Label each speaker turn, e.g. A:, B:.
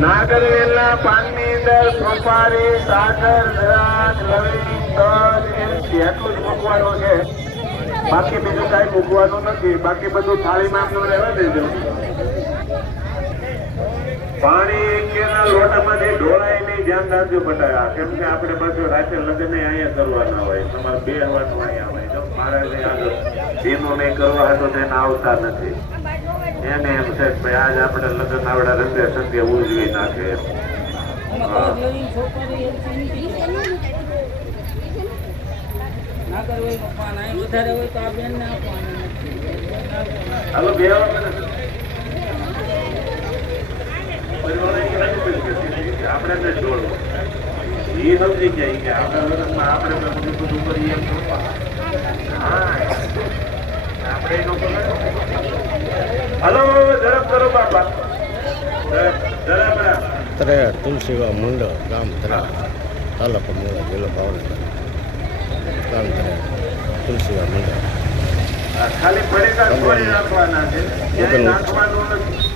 A: નાગરવેલના પાનની અંદર સોપારી સાગર દ્રાક્ષ લવિંગ તજ એમ જેટલું જ મૂકવાનું છે બાકી બીજું કાંઈ મૂકવાનું નથી બાકી બધું થાળીમાં એમનું રહેવા દેજો પાણી કેના લોટામાંથી ઢોળાય નહીં ધ્યાન રાખજો બટાયા કેમ કે આપણે પાછું રાતે લગ્ન અહીંયા કરવાના હોય તમારે બે હવાનું અહીંયા હોય જો મારે આગળ બેનો નહીં કરવા હતો તેને આવતા નથી એને એમ છે ભાઈ આજ આપણે લગ્ન આવડા રંગે સંગે ઉજવી નાખે હાલો બે આપણે ને એ સમજી જાય કે આપણા આપણે બધું બધું કરીએ હા. આપણે હલો ઝડપ કરો બાપા. ઝડપ ઝડપ.
B: ત્રે તુલસીવા મંડળ ગામ ત્રા. તાલુકો મોડા જિલ્લો ભાવનગર. ગામ ત્રે તુલસીવા મંડળ.
A: ખાલી પડેકા છોડી નાખવાના છે. નાખવાનું નથી.